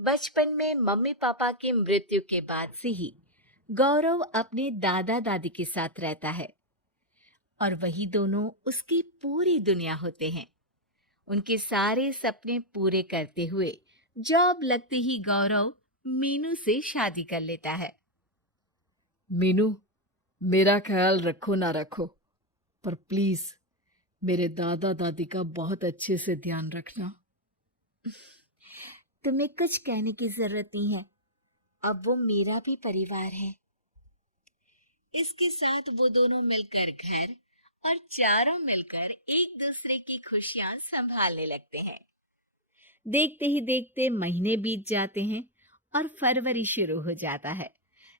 बचपन में mummy papa की मृत्यु के बाद से ही गौरव अपने दादा दादी के साथ रहता है और वही दोनों उसकी पूरी दुनिया होते हैं। उनके सारे सपने पूरे करते हुए जॉब लगते ही गौरव मीनू से शादी कर लेता है। मीनू, मेरा ख्याल रखो ना रखो, पर प्लीज मेरे दादा दादी का बहुत अच्छे से ध्यान रखना। तुम्हें कुछ कहने की जरूरत नहीं है, अब वो मेरा भी परिवार है। इसके साथ वो दोनों मिलकर घर और चारों मिलकर एक दूसरे की खुशियां संभालने लगते हैं। देखते ही देखते महीने बीत जाते हैं और फरवरी शुरू हो जाता है,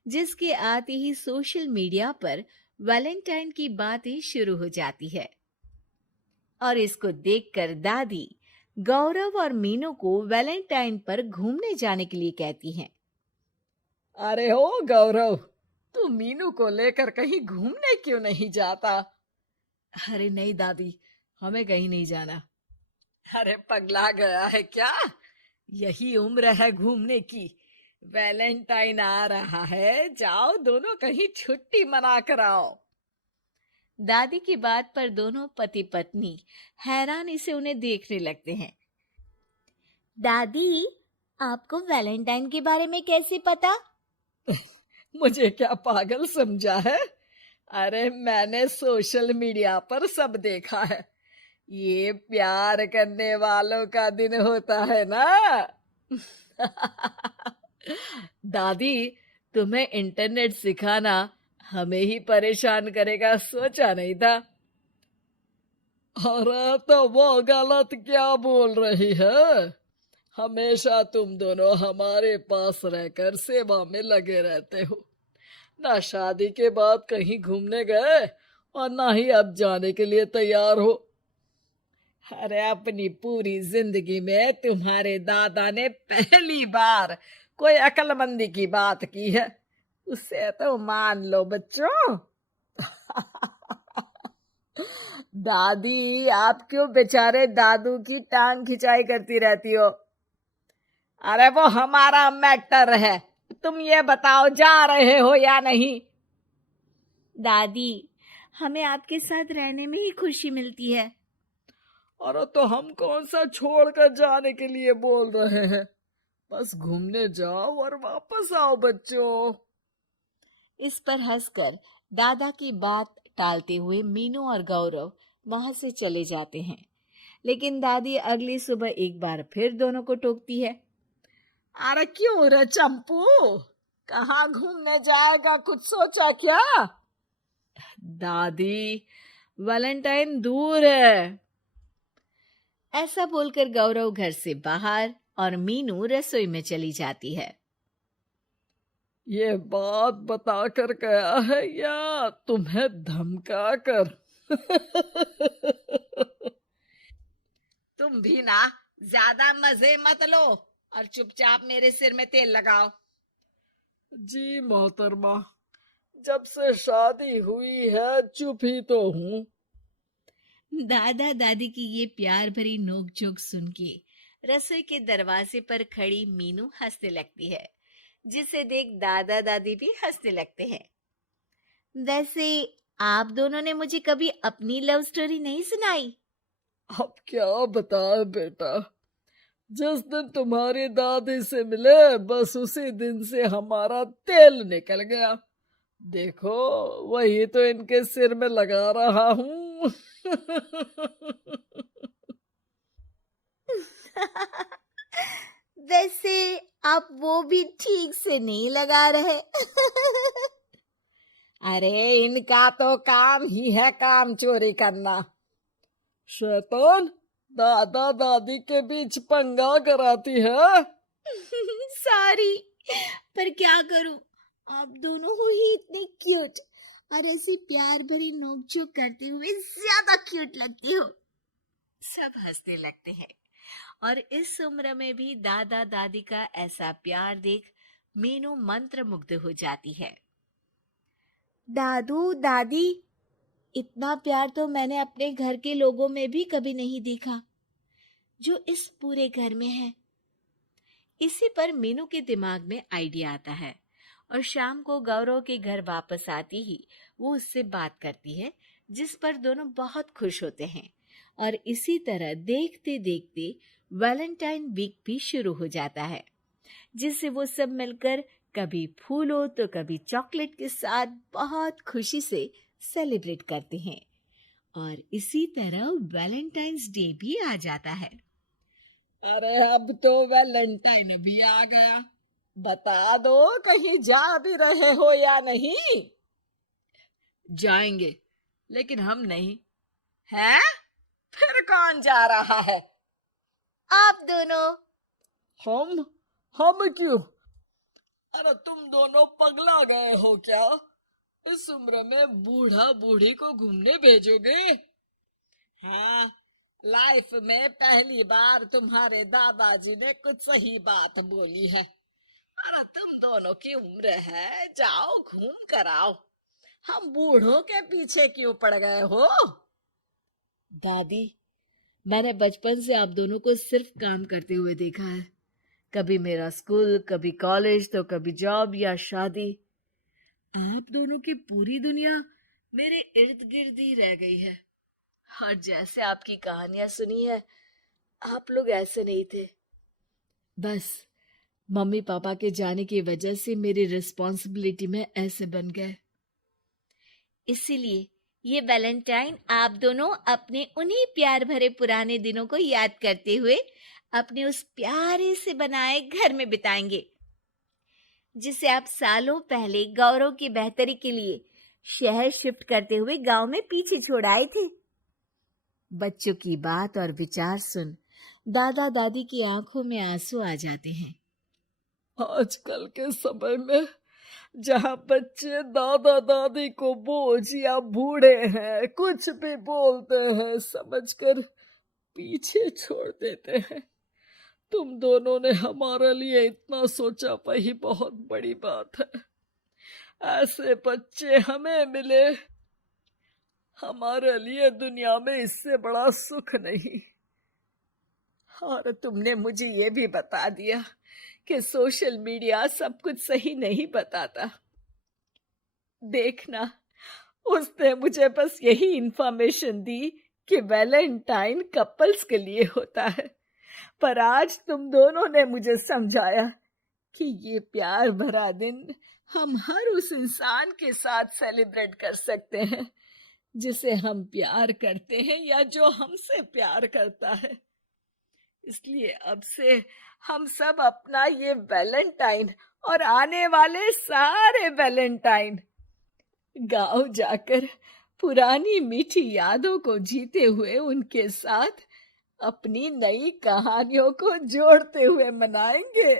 जिसके आते ही सोशल मीडिया पर वैलेंटाइन की बातें शुरू हो जाती है। और इसको देखकर दादी गौरव और मीनू को वैलेंटाइन पर घूमने जाने के लिए कहती हैं। अरे हो गौरव, तू मीनू को लेकर कहीं घूमने क्यों नहीं जाता? अरे नहीं दादी, हमें कहीं नहीं जाना। अरे पगला गया है क्या? यही उम्र है घूमने की। वैलेंटाइन आ रहा है, जाओ दोनों कहीं छुट्टी मना कर आओ। दादी की बात पर दोनों पति पत्नी हैरानी से उन्हें देखने लगते हैं। दादी, आपको वैलेंटाइन के बारे में कैसे पता? मुझे क्या पागल समझा है? अरे मैंने सोशल मीडिया पर सब देखा है। ये प्यार करने वालों का दिन होता है ना। दादी, तुम्हें इंटरनेट सिखाना हमें ही परेशान करेगा, सोचा नहीं था। अरे तो वो गलत क्या बोल रही है? हमेशा तुम दोनों हमारे पास रहकर सेवा में लगे रहते हो। ना शादी के बाद कहीं घूमने गए और ना ही अब जाने के लिए तैयार हो। अरे अपनी पूरी जिंदगी में तुम्हारे दादा ने पहली बार कोई अक्लमंदी की बात की है, उसे तो मान लो बच्चों। दादी, आप क्यों बेचारे दादू की टांग खिंचाई करती रहती हो? अरे वो हमारा मैटर है, तुम ये बताओ जा रहे हो या नहीं? दादी, हमें आपके साथ रहने में ही खुशी मिलती है। अरे तो हम कौन सा छोड़कर जाने के लिए बोल रहे हैं? बस घूमने जाओ और वापस आओ बच्चों। इस पर हंसकर दादा की बात टालते हुए मीनू और गौरव वहां से चले जाते हैं। लेकिन दादी अगली सुबह एक बार फिर दोनों को टोकती है। अरे क्यों रे चंपू, कहाँ घूमने जाएगा, कुछ सोचा क्या? दादी, वैलेंटाइन दूर है। ऐसा बोलकर गौरव घर से बाहर और मीनू रसोई में चली जाती है। ये बात बता कर गया है या तुम्हें धमका कर? तुम भी ना ज्यादा मजे मत लो और चुपचाप मेरे सिर में तेल लगाओ। जी मोहतरमा, जब से शादी हुई है चुप ही तो हूँ। दादा दादी की ये प्यार भरी नोकझोंक सुन के रसोई के दरवाजे पर खड़ी मीनू हंसने लगती है, जिसे देख दादा दादी भी हंसने लगते हैं। वैसे आप दोनों ने मुझे कभी अपनी लव स्टोरी नहीं सुनाई। अब क्या बताए बेटा, जिस दिन तुम्हारी दादी से मिले बस उसी दिन से हमारा तेल निकल गया। देखो, वही तो इनके सिर में लगा रहा हूँ। वैसे आप वो भी ठीक से नहीं लगा रहे। अरे इनका तो काम ही है काम चोरी करना। शैतान, दादा दादी के बीच पंगा कराती है। सॉरी, पर क्या करूं, आप दोनों हो ही इतने क्यूट और ऐसी प्यार भरी नोकझोंक करते हुए ज्यादा क्यूट लगती हो। सब हंसने लगते हैं और इस उम्र में भी दादा दादी का ऐसा प्यार देख मीनू मंत्रमुग्ध हो जाती है। दादू दादी, इतना प्यार तो मैंने अपने घर के लोगों में भी कभी नहीं देखा जो इस पूरे घर में है। इसी पर मीनू के दिमाग में आइडिया आता है और शाम को गौरव के घर वापस आती ही वो उससे बात करती है, जिस पर दोनों बहुत खुश होते हैं। और इसी तरह देखते देखते वैलेंटाइन वीक भी शुरू हो जाता है, जिससे वो सब मिलकर कभी फूलों तो कभी चॉकलेट के साथ बहुत खुशी से सेलिब्रेट करते हैं। और इसी तरह वैलेंटाइंस डे भी आ जाता है। अरे अब तो वैलेंटाइन भी आ गया, बता दो कहीं जा भी रहे हो या नहीं? जाएंगे, लेकिन हम नहीं। हैं? फिर कौन जा रहा है? आप दोनों। हम क्यों? अरे तुम दोनों पगला गए हो क्या? इस उम्र में बूढ़ा बूढ़ी को घूमने भेजोगे? हाँ, लाइफ में पहली बार तुम्हारे दादाजी ने कुछ सही बात बोली है। अरे तुम दोनों की उम्र है, जाओ घूम कर आओ। हम बूढ़ों के पीछे क्यों पड़ गए हो? दादी, मैंने बचपन से आप दोनों को सिर्फ काम करते हुए देखा है। कभी मेरा स्कूल, कभी कॉलेज, तो कभी जॉब या शादी। आप दोनों की पूरी दुनिया मेरे इर्द गिर्द ही रह गई है। और जैसे आपकी कहानियां सुनी है, आप लोग ऐसे नहीं थे। बस मम्मी पापा के जाने की वजह से मेरी रिस्पॉन्सिबिलिटी में ऐसे बन गए। इसीलिए ये वैलेंटाइन आप दोनों अपने उन्हीं प्यार भरे पुराने दिनों को याद करते हुए अपने उस प्यारे से बनाए घर में बिताएंगे, जिसे आप सालों पहले गौरव की बेहतरी के लिए शहर शिफ्ट करते हुए गांव में पीछे छोड़ आए थे। बच्चों की बात और विचार सुन दादा दादी की आंखों में आंसू आ जाते हैं। आजकल के समय में जहाँ बच्चे दादा दादी को बोझ या बूढ़े हैं कुछ भी बोलते हैं समझकर पीछे छोड़ देते हैं। तुम दोनों ने हमारे लिए इतना सोचा, वही बहुत बड़ी बात है। ऐसे बच्चे हमें मिले, हमारे लिए दुनिया में इससे बड़ा सुख नहीं। और तुमने मुझे ये भी बता दिया कि सोशल मीडिया सब कुछ सही नहीं बताता। देखना, उसने मुझे बस यही इंफॉर्मेशन दी कि वैलेंटाइन कपल्स के लिए होता है, पर आज तुम दोनों ने मुझे समझाया कि ये प्यार भरा दिन हम हर उस इंसान के साथ सेलिब्रेट कर सकते हैं जिसे हम प्यार करते हैं या जो हमसे प्यार करता है। इसलिए अब से हम सब अपना ये वैलेंटाइन और आने वाले सारे वैलेंटाइन गांव जाकर पुरानी मीठी यादों को जीते हुए उनके साथ अपनी नई कहानियों को जोड़ते हुए मनाएंगे।